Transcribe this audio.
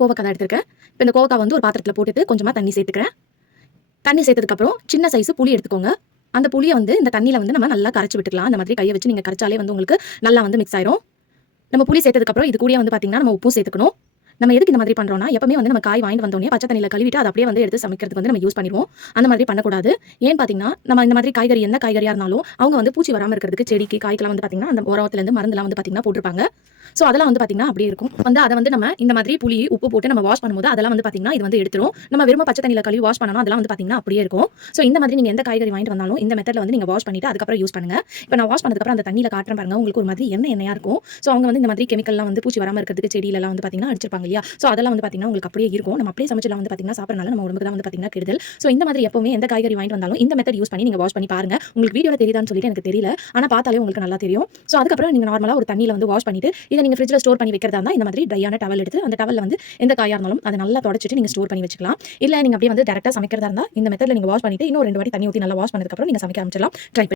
கோவக்காய் தான் எடுத்திருக்கேன். இப்போ இந்த கோவக்காய் வந்து ஒரு பாத்திரத்தில் போட்டுட்டு கொஞ்சமாக தண்ணி சேர்த்துக்கிறேன். தண்ணி சேர்த்ததுக்கப்புறம் சின்ன சைஸ் புளி எடுத்துக்கோங்க. அந்த புளியை வந்து இந்த தண்ணியில் வந்து நம்ம நல்லா கரைச்சி விட்டுக்கலாம். அந்த மாதிரி கையை வச்சு நீங்கள் கரைச்சாலே வந்து உங்களுக்கு நல்லா வந்து மிக்ஸ் ஆயிரும். நம்ம புளி சேர்த்ததுக்கப்புறம் இது கூட வந்து பார்த்தீங்கன்னா நம்ம உப்பு சேர்த்துக்கணும். நம்ம எதுக்கு இந்த மாதிரி பண்றோம்னா, எப்பவுமே வந்து நம்ம காய் வாங்கிட்டு வந்தோடனே பச்சை தண்ணியில் கழுவிட்டு அதை அப்படியே வந்து எடுத்து சமைக்கிறதுக்கு வந்து நம்ம யூஸ் பண்ணிடுவோம். அந்த மாதிரி பண்ணக்கூடாது. ஏன்னு பார்த்தீங்கன்னா, நம்ம இந்த மாதிரி காய்கறி எந்த காய்கறியாக இருந்தாலும் அவங்க வந்து பூச்சி வராமல் இருக்கிறதுக்கு செடிக்கு காய்க்கெல்லாம் வந்து பார்த்தீங்கன்னா அந்த உரத்துலேருந்து மருந்துலாம் வந்து பார்த்தீங்கன்னா போட்டிருப்பாங்க. ஸோ அதெல்லாம் வந்து பார்த்தீங்கன்னா அப்படியே இருக்கும். வந்து அதை வந்து நம்ம இந்த மாதிரி புளி உப்பு போட்டு நம்ம வாஷ் பண்ணும்போது அதெல்லாம் வந்து பார்த்தீங்கன்னா இது வந்து எடுத்துரும். நம்ம வெறும் பச்சை தண்ணியில் கழுவி வாஷ் பண்ணணும் அதெல்லாம் வந்து பார்த்தீங்கன்னா அப்படியே இருக்கும். ஸோ இந்த மாதிரி நீங்கள் எந்த காய்கறி வாங்கிட்டு வந்தாலும் இந்த மெத்தடில் வந்து நீங்கள் வாஷ் பண்ணிட்டு அதுக்கப்புறம் யூஸ் பண்ணுங்க. இப்போ நான் வாஷ் பண்ணதுக்கப்புறம் அந்த தண்ணியில் காட்டுறேன் பாருங்க, உங்களுக்கு ஒரு மாதிரி எண்ணெயாக இருக்கும். ஸோ அவங்க வந்து இந்த மாதிரி கெமிக்கல்லாம் வந்து பூச்சி வராமல் இருக்கிறதுக்கு செடியிலலாம் வந்து பார்த்தீங்கன்னா அடிச்சிருப்பாங்க இல்லையா? ஸோ அதெல்லாம் வந்து பார்த்தீங்கன்னா உங்களுக்கு அப்படியே இருக்கும். நம்ம அப்படியே சமைச்சலாம் வந்து பார்த்தீங்கன்னா சாப்பிட்றனால நம்ம உடம்புக்கு தான் வந்து பார்த்தீங்கன்னா கெடுதல். ஸோ இந்த மாதிரி எப்பவுமே எந்த காய்கறி வாங்கிட்டு வந்தாலும் இந்த மெத்தட் யூஸ் பண்ணி நீங்கள் வாஷ் பண்ணி பாருங்க. உங்களுக்கு வீடியோவில் தெரியுதான்னு சொல்லிட்டு எனக்கு தெரியல. ஆனால் பார்த்தாலே உங்களுக்கு நல்லா தெரியும். ஸோ அதுக்கப்புறம் நீங்கள் நார்மலாக ஒரு தண்ணியில் வந்து வாஷ் பண்ணிட்டு இதை நீங்கள் ஃப்ரிட்ஜில் ஸ்டோர் பண்ணி வைக்கிறதா இருந்தால் இந்த மாதிரி ட்ரையான டவல் எடுத்து அந்த டவலில் வந்து எந்த காயாக இருந்தாலும் அதை நல்லா தொடச்சிட்டு நீங்கள் ஸ்டோர் பண்ணி வச்சுக்கலாம். இல்லை நீங்கள் அப்படியே வந்து டேரெக்டாக சமைக்கிறதா இருந்தால் இந்த மெத்தடில் நீங்கள் வாஷ் பண்ணிட்டு இன்னும் 2 வாட்டி தண்ணி ஊற்றி நல்லா வாஷ் பண்ணதுக்கப்புறம் நீங்கள் சமைக்க ஆரம்பிச்சிடலாம். ட்ரை